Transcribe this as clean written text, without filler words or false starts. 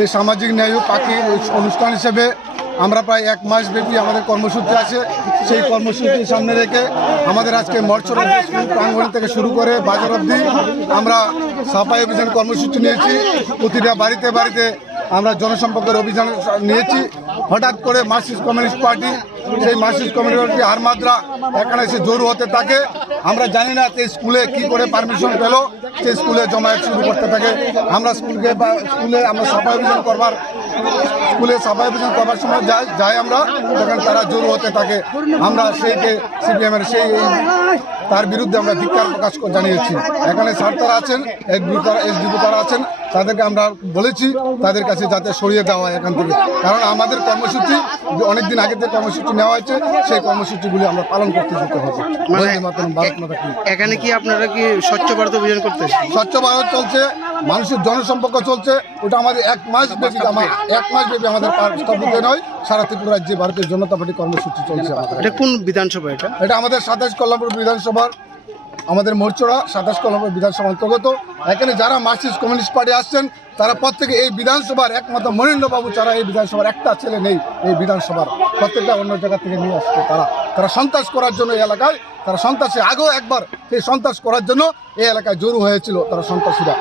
এই সামাজিক ন্যায় পাখির অনুষ্ঠান হিসেবে আমরা প্রায় 1 মাস ব্যাপী আমাদের কর্মসূচি আছে। সেই কর্মসূচি সামনে রেখে আমাদের আজকে মৎস্য প্রাঙ্গণ থেকে শুরু করে বাজার অবধি আমরা সাফাই অভিযান কর্মসূচি নিয়েছি। প্রতিটা বাড়িতে বাড়িতে আমরা জনসম্পর্কের অভিযান নিয়েছি। হঠাৎ করে মার্কসিস্ট কমিউনিস্ট পার্টি সেই মার্কসিস্ট কমিউনিস্ট পার্টি হারমাদ্রা এখানে এসে জড়ো হতে থাকে। আমরা জানি না যে স্কুলে কি করে পারমিশন পেল, সেই স্কুলে জমায়েত শুরু করতে থাকে। আমরা স্কুলে আমরা সাফাই অভিযান করবার সময় যাই আমরা, তখন তারা জড়ো হতে থাকে। আমরা সেইকে সিপিএমের তার বিরুদ্ধে আমরা ধিক্কার প্রকাশ জানিয়েছি। এখানে স্যার তারা আছেন, এসডিপি তারা আছেন, তাদেরকে আমরা বলেছি তাদের কাছে যাতে সরিয়ে দেওয়া হয় এখান থেকে। কারণ আমাদের কর্মসূচি অনেকদিন আগে থেকে কর্মসূচি নেওয়া হয়েছে, সেই কর্মসূচিগুলি আমরা পালন করতে যেতে হবে। এখানে কি আপনারা কি স্বচ্ছ ভারত অভিযান করতে? স্বচ্ছ ভারত চলছে, মানুষের জনসম্পর্ক চলছে। ওটা আমাদের 1 মাস ব্যাপী আমাদের স্থাপিত নয়, সারা ত্রিপুরা রাজ্যে ভারতীয় জনতা পার্টি কর্মসূচি চলছে। এটা কোন বিধানসভা? এটা আমাদের 27 কল্যাণপুর বিধানসভার আমাদের মোরচড়া 27 কল্যাণপুর বিধানসভা অন্তর্গত। এখানে যারা মার্কসিস্ট কমিউনিস্ট পার্টি আসছেন তারা প্রত্যেকে এই বিধানসভার একমাত্র মনীন্দ্রবাবু ছাড়া এই বিধানসভার একটা ছেলে নেই। এই বিধানসভার প্রত্যেকটা অন্য জায়গা থেকে নিয়ে আসছে। তারা সন্ত্রাস করার জন্য এই এলাকায়, তারা সন্ত্রাসী আগেও একবার সেই সন্ত্রাস করার জন্য এই এলাকায় জড়ো হয়েছিল তারা সন্ত্রাসীরা।